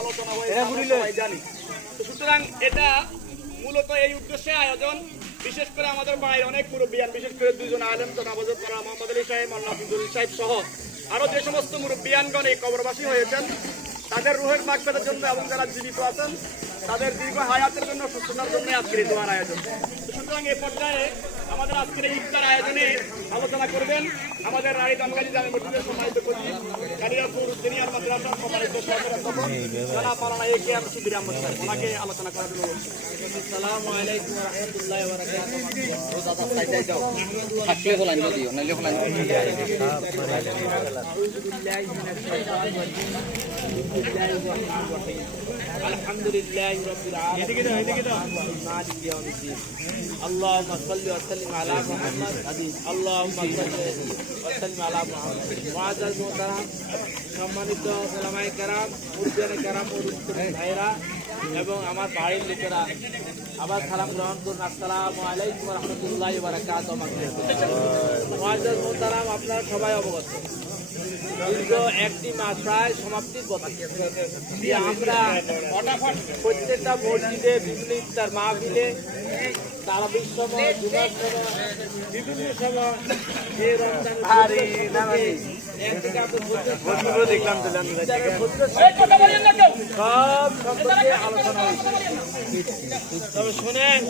আলোচনা সবাই জানি। তো সুতরাং এটা মূলত এই উদ্দেশ্যে আয়োজন। বিশেষ করে আমাদের বাইরে অনেক মুরব্বিয়ান বিশেষ করে দুজন আলেম জনাব মাওলানা মোহাম্মদ আলী সাহেব মাওলানা আব্দুল সাহেব সহ আরও যে সমস্ত মুরব্বিয়ানগণ এই কবরবাসী হয়েছেন তাদের রুহের মাগফিরাতের জন্য এবং যারা জীবিত আছেন তাদের দীর্ঘ হায়াতের জন্য সুস্থতার জন্য আজকের এই দোয়ার আয়োজন। সুতরাং এই পর্যায়ে আমাদের আজকের এই ইফতার আয়োজনে আলোচনা করবেন আমাদের রানী দমগাজি জামে মসজিদের সম্মানিত কর্মী ওনাকে আলোচনা করার জন্য আসসালামু আলাইকুম রহমতুল্লাহি ওয়া বারাকাতুহু থাকলে বলেন দিও নাহলে বলেন আলহামদুলিল্লাহি রাব্বিল আলামিন আল্লাহুম্মা সাল্লি ওয়া সাল্লিম আলা মুহাম্মাদ আল্লাহুম্মা সাল্লি ওয়া সাল্লিম আলা সম্মানিত মুরব্বিয়ানে কেরাম ভাইরা এবং আমার বাড়ির লোকেরা, আবার সালাম গ্রহণ করুন। আসসালামু আলাইকুম রহমতুল্লাহ বারাকাত আপনারা সবাই অবগত। দীর্ঘ একটি মাস প্রায় সমাপ্তির যে আমরা প্রত্যেকটা মসজিদে বিভিন্ন ইফতার মাহফিলে তারাবির সময় জুমার সময় বিভিন্ন সময় যে দেখলাম সব সম্পর্কে আলোচনা হয়েছে। তবে শোনেন